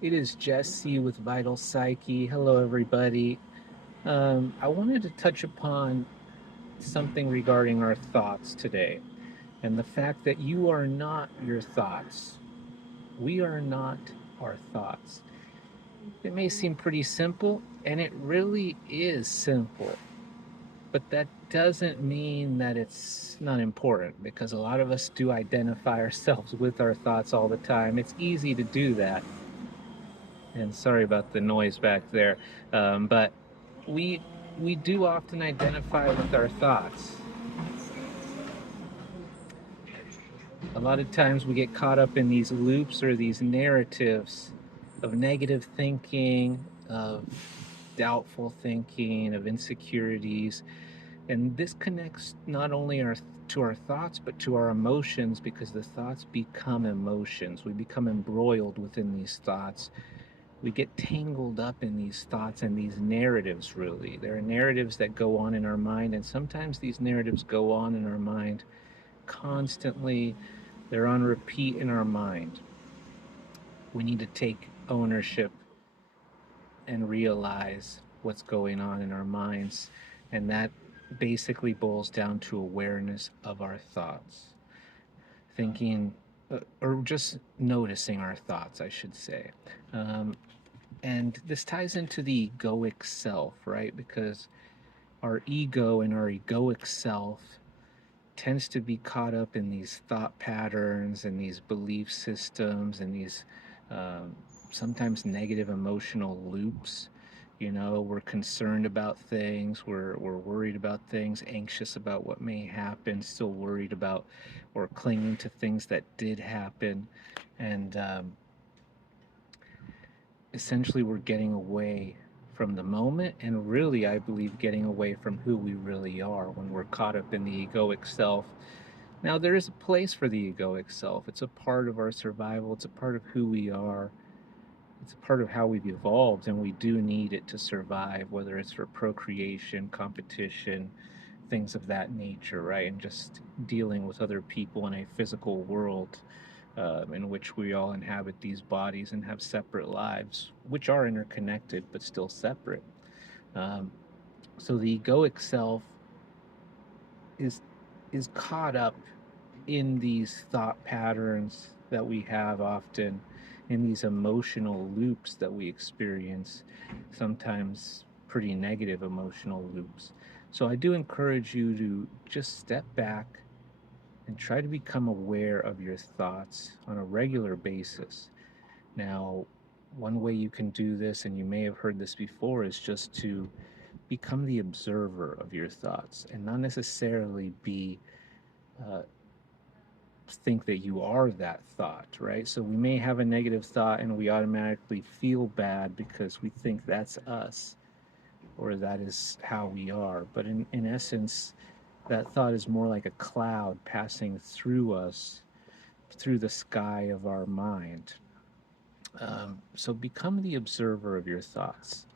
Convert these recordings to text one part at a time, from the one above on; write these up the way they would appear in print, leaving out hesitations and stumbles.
It is Jesse with Vital Psyche. Hello, everybody. I wanted to touch upon something regarding our thoughts today and the fact that you are not your thoughts. We are not our thoughts. It may seem pretty simple, and it really is simple, but that doesn't mean that it's not important because a lot of us do identify ourselves with our thoughts all the time. It's easy to do that. And sorry about the noise back there. But we we do often identify with our thoughts. A lot of times we get caught up in these loops or these narratives of negative thinking, of doubtful thinking, of insecurities, and this connects not only to our thoughts but to our emotions because the thoughts become emotions. We become embroiled within these thoughts. We get tangled up in these thoughts and these narratives, really. There are narratives that go on in our mind, and sometimes these narratives go on in our mind constantly. They're on repeat in our mind. We need to take ownership and realize what's going on in our minds, and that basically boils down to awareness of our thoughts. Thinking, or just noticing our thoughts, I should say. Um, And this ties into the egoic self, right? Because our ego and our egoic self tends to be caught up in these thought patterns and these belief systems and these um, sometimes negative emotional loops. You know, we're concerned about things, we're worried about things, anxious about what may happen, still worried about or clinging to things that did happen. And essentially we're getting away from the moment and really I believe getting away from who we really are when we're caught up in the egoic self. Now there is a place for the egoic self. It's a part of our survival. It's a part of who we are. It's a part of how we've evolved and we do need it to survive, whether it's for procreation, competition, things of that nature, right? And just dealing with other people in a physical world in which we all inhabit these bodies and have separate lives, which are interconnected but still separate. Um, so the egoic self is is caught up in these thought patterns that we have often, in these emotional loops that we experience, sometimes pretty negative emotional loops. So I do encourage you to just step back and try to become aware of your thoughts on a regular basis. Now, one way you can do this, and you may have heard this before, is just to become the observer of your thoughts and not necessarily be uh, think that you are that thought, right? So we may have a negative thought and we automatically feel bad because we think that's us or that is how we are. But in essence, that thought is more like a cloud passing through us, through the sky of our mind. So become the observer of your thoughts.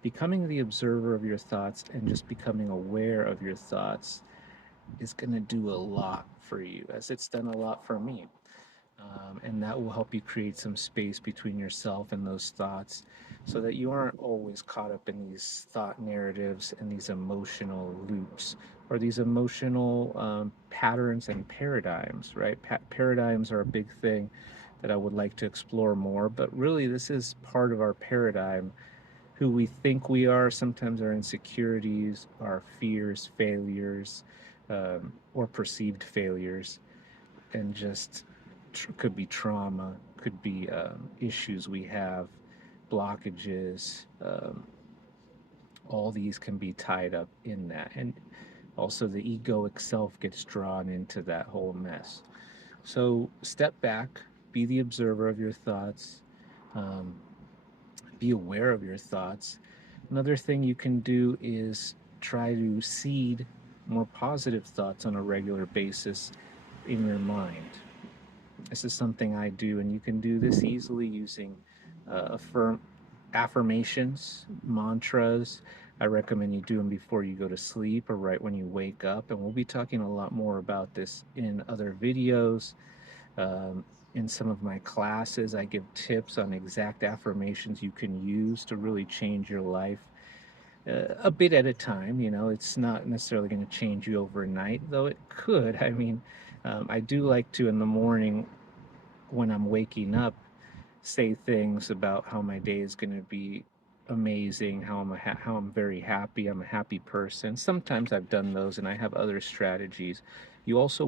Becoming the observer of your thoughts and just becoming aware of your thoughts is going to do a lot for you, as it's done a lot for me. And that will help you create some space between yourself and those thoughts so that you aren't always caught up in these thought narratives and these emotional loops or these emotional patterns and paradigms, right? Paradigms are a big thing that I would like to explore more, but really, this is part of our paradigm, who we think we are, sometimes our insecurities, our fears, failures, or perceived failures, and just could be trauma, could be issues we have, blockages. All these can be tied up in that. And also, the egoic self gets drawn into that whole mess. So, step back, be the observer of your thoughts, um, be aware of your thoughts. Another thing you can do is try to seed more positive thoughts on a regular basis in your mind. This is something I do, and you can do this easily using affirm affirmations, mantras. I recommend you do them before you go to sleep or right when you wake up. And we'll be talking a lot more about this in other videos. Um, In some of my classes, I give tips on exact affirmations you can use to really change your life a bit at a time. You know, it's not necessarily going to change you overnight, though it could. I mean, I do like to in the morning when I'm waking up say things about how my day is going to be amazing, how I'm very happy, I'm a happy person. Sometimes I've done those, and I have other strategies. You also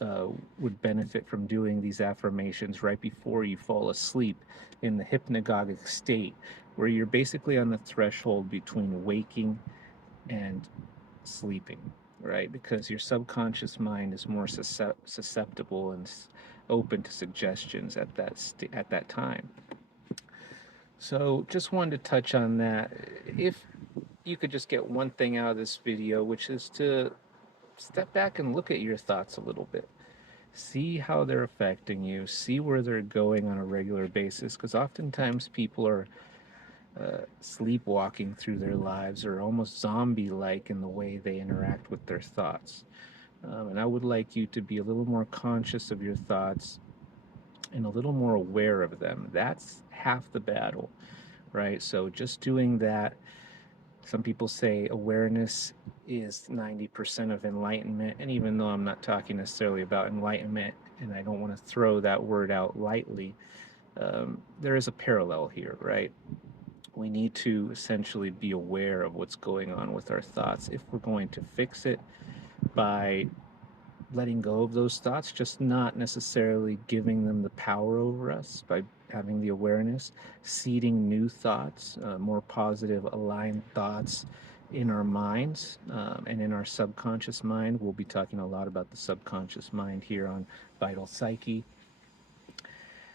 uh, would benefit from doing these affirmations right before you fall asleep in the hypnagogic state, where you're basically on the threshold between waking and sleeping, right? Because your subconscious mind is more susceptible and open to suggestions at at that time. So just wanted to touch on that. If you could just get one thing out of this video, which is to step back and look at your thoughts a little bit. See how they're affecting you, see where they're going on a regular basis, because oftentimes people are sleepwalking through their lives or almost zombie like in the way they interact with their thoughts. And I would like you to be a little more conscious of your thoughts and a little more aware of them. That's half the battle, right? So just doing that. Some people say awareness is 90% of enlightenment. And even though I'm not talking necessarily about enlightenment, and I don't want to throw that word out lightly, there is a parallel here, right? We need to essentially be aware of what's going on with our thoughts if we're going to fix it by letting go of those thoughts, just not necessarily giving them the power over us by having the awareness, seeding new thoughts, more positive, aligned thoughts in our minds and in our subconscious mind. We'll be talking a lot about the subconscious mind here on Vital Psyche.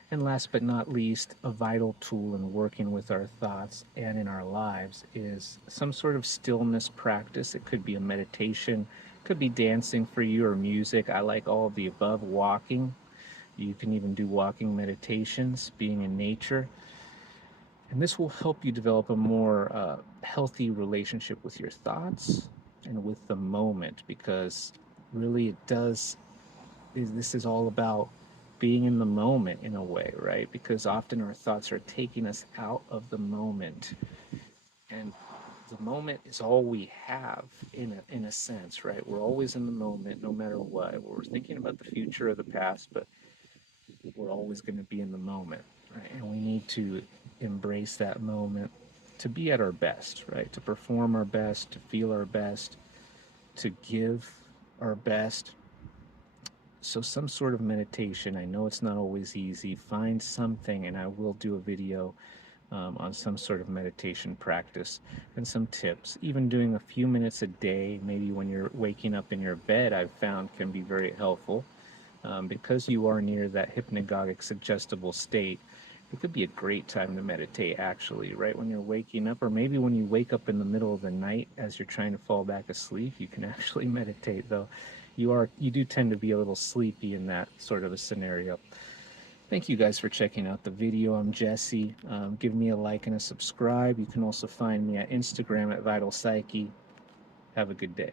And last but not least, a vital tool in working with our thoughts and in our lives is some sort of stillness practice. It could be a meditation, could be dancing for you or music. I like all of the above, walking. You can even do walking meditations, being in nature. And this will help you develop a more healthy relationship with your thoughts and with the moment because really it does this is all about being in the moment in a way, right? Because often our thoughts are taking us out of the moment. And the moment is all we have in a sense, right? We're always in the moment no matter what. We're thinking about the future or the past, but we're always going to be in the moment, right? And we need to embrace that moment to be at our best, right? To perform our best, to feel our best, to give our best. So some sort of meditation. I know it's not always easy. Find something, and I will do a video on some sort of meditation practice and some tips. Even doing a few minutes a day, maybe when you're waking up in your bed, I've found can be very helpful because you are near that hypnagogic suggestible state. It could be a great time to meditate, actually, right when you're waking up, or maybe when you wake up in the middle of the night as you're trying to fall back asleep. You can actually meditate, though you do tend to be a little sleepy in that sort of a scenario. Thank you guys for checking out the video. I'm Jesse. Give me a like and a subscribe. You can also find me at Instagram at Vital Psyche. Have a good day.